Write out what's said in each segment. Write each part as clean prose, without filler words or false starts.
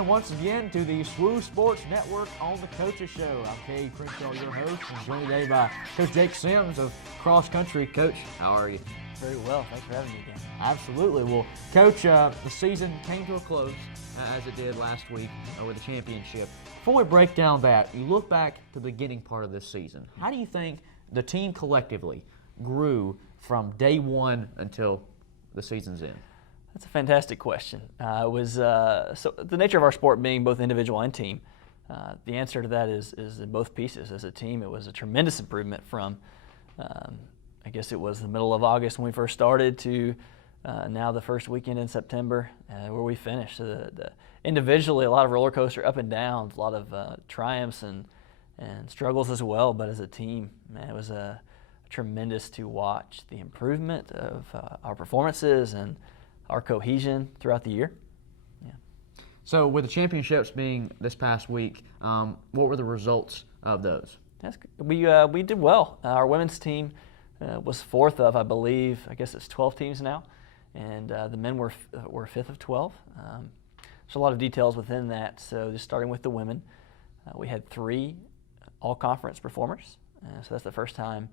in once again to the SWU Sports Network on the Coaches Show. I'm Cade Crenshaw, your host, and joined today by Coach Jake Sims of Cross Country. Coach, how are you? Very well. Thanks for having me again. Absolutely. Well, Coach, the season came to a close as it did last week with the championship. Before we break down that, you look back to the beginning part of this season. How do you think the team collectively grew from day one until the season's end? That's a fantastic question. It was so the nature of our sport being both individual and team. The answer to that is in both pieces. As a team, it was a tremendous improvement from, I guess it was the middle of August when we first started to now the first weekend in September where we finished. So individually, a lot of roller coaster up and downs, a lot of triumphs and struggles as well. But as a team, man, it was tremendous to watch the improvement of our performances and our cohesion throughout the year. Yeah. So with the championships being this past week, what were the results of those? We did well. Our women's team was fourth of, I believe, I guess it's 12 teams now, and the men were fifth of 12. There's a lot of details within that. So just starting with the women, we had 3 all-conference performers. So that's the first time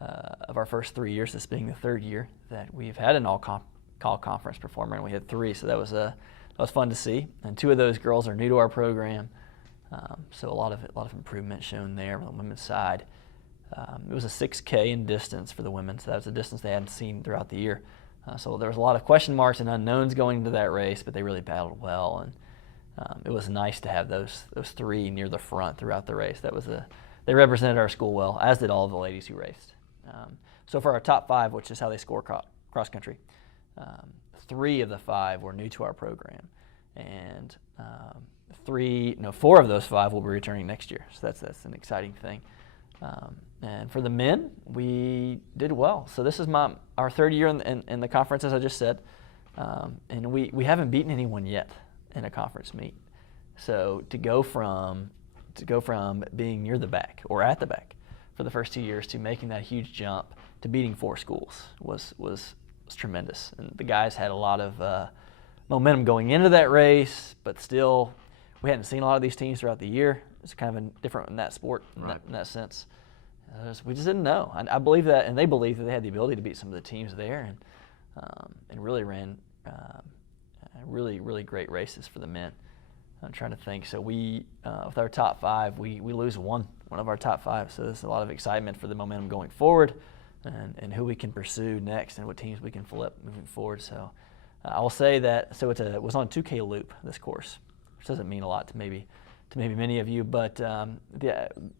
of our first 3 years, this being the third year, that we've had an all-conference performer, and we had 3. So that was fun to see. And 2 of those girls are new to our program, so a lot of improvement shown there on the women's side. It was a 6K in distance for the women, so that was a distance they hadn't seen throughout the year. So there was a lot of question marks and unknowns going into that race, but they really battled well, and it was nice to have those 3 near the front throughout the race. They represented our school well, as did all of the ladies who raced. So for our top 5, which is how they score cross country, 3 of the 5 were new to our program, and 4 of those 5 will be returning next year. So that's an exciting thing. And for the men, we did well. So this is our third year in the conference, as I just said, and we haven't beaten anyone yet in a conference meet. So to go from being near the back or at the back for the first 2 years to making that huge jump to beating 4 schools was tremendous. And the guys had a lot of momentum going into that race, but still we hadn't seen a lot of these teams throughout the year. It's kind of different in that sport, right, in that sense. We just didn't know. I believe that, and they believed that they had the ability to beat some of the teams there, and really ran really great races for the men. I'm trying to think. So we, with our top 5, we lose one of our top 5. So there's a lot of excitement for the momentum going forward, and who we can pursue next, and what teams we can flip moving forward. So I will say that. So it was on a 2K loop, this course, which doesn't mean a lot to maybe many of you, but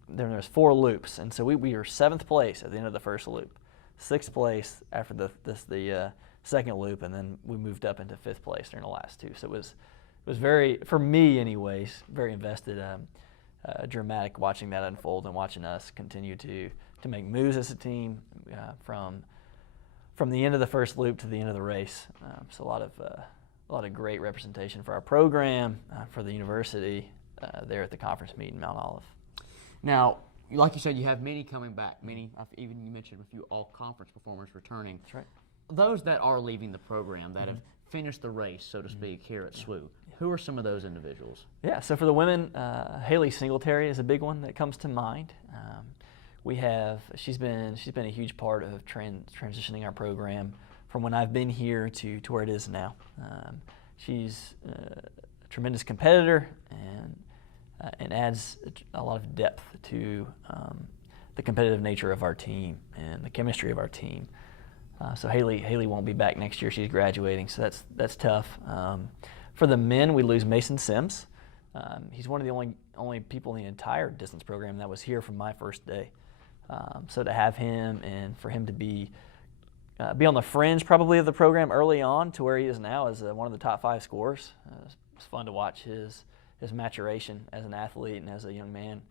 there's 4 loops, and so we were 7th place at the end of the first loop, 6th place after the second loop, and then we moved up into 5th place during the last 2. So it was very, for me anyways, very invested, dramatic watching that unfold and watching us continue to make moves as a team from the end of the first loop to the end of the race. So a lot of great representation for our program, for the university. There at the conference meet in Mount Olive. Now, like you said, you have many coming back. Many, even you mentioned a few all-conference performers returning. That's right. Those that are leaving the program, that have finished the race, so to speak, here at SWU, who are some of those individuals? Yeah, so for the women, Haley Singletary is a big one that comes to mind. She's been a huge part of transitioning our program from when I've been here to where it is now. She's a tremendous competitor and adds a lot of depth to the competitive nature of our team and the chemistry of our team. So Haley won't be back next year. She's graduating, so that's tough. For the men, we lose Mason Sims. He's one of the only people in the entire distance program that was here from my first day. So to have him and for him to be on the fringe probably of the program early on to where he is now as one of the top 5 scorers, it's fun to watch his maturation as an athlete and as a young man.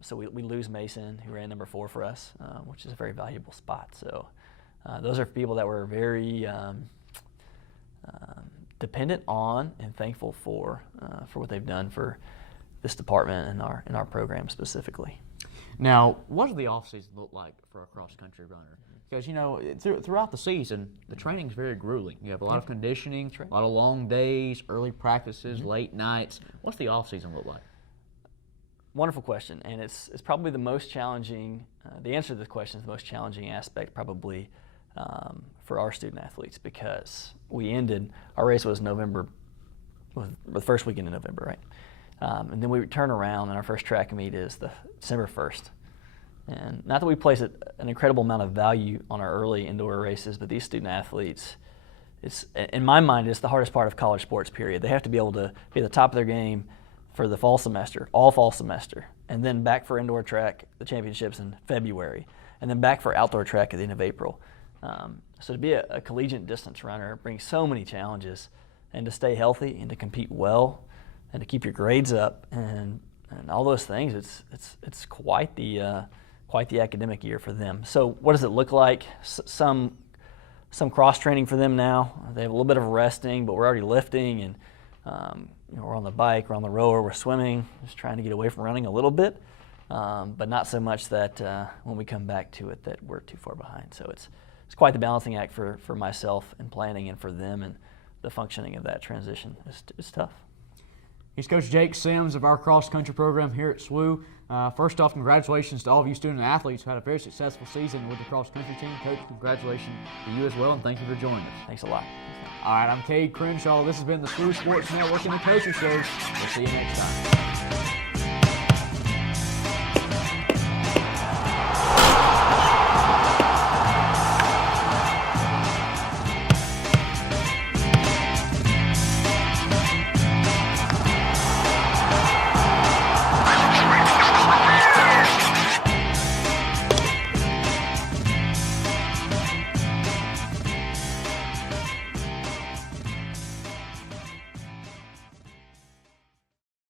So we lose Mason, who ran number 4 for us, which is a very valuable spot. So those are people that we're very dependent on and thankful for what they've done for this department and our program specifically. Now, what does the offseason look like for a cross-country runner? Because, you know, throughout the season, the training is very grueling. You have a lot of conditioning, a lot of long days, early practices, late nights. What's the offseason look like? Wonderful question, and it's probably the most challenging, the answer to this question is the most challenging aspect probably for our student athletes, because our race was the first weekend in November, right? And then we turn around and our first track meet is the December 1st. And not that we place an incredible amount of value on our early indoor races, but these student athletes, in my mind, it's the hardest part of college sports, period. They have to be able to be at the top of their game for the fall semester, all fall semester, and then back for indoor track, the championships in February, and then back for outdoor track at the end of April. So to be a collegiate distance runner brings so many challenges, and to stay healthy and to compete well and to keep your grades up and all those things, it's quite the academic year for them. So what does it look like? Some cross training for them now. They have a little bit of resting, but we're already lifting, and we're on the bike, we're on the rower, we're swimming, just trying to get away from running a little bit, but not so much that when we come back to it that we're too far behind. So it's quite the balancing act for myself in planning, and for them, and the functioning of that transition is tough. He's Coach Jake Sims of our cross-country program here at SWU. First off, congratulations to all of you student athletes who had a very successful season with the cross-country team. Coach, congratulations to you as well, and thank you for joining us. Thanks a lot. All right, I'm Cade Crenshaw. This has been the SWU Sports Network and the Coaches Show. We'll see you next time.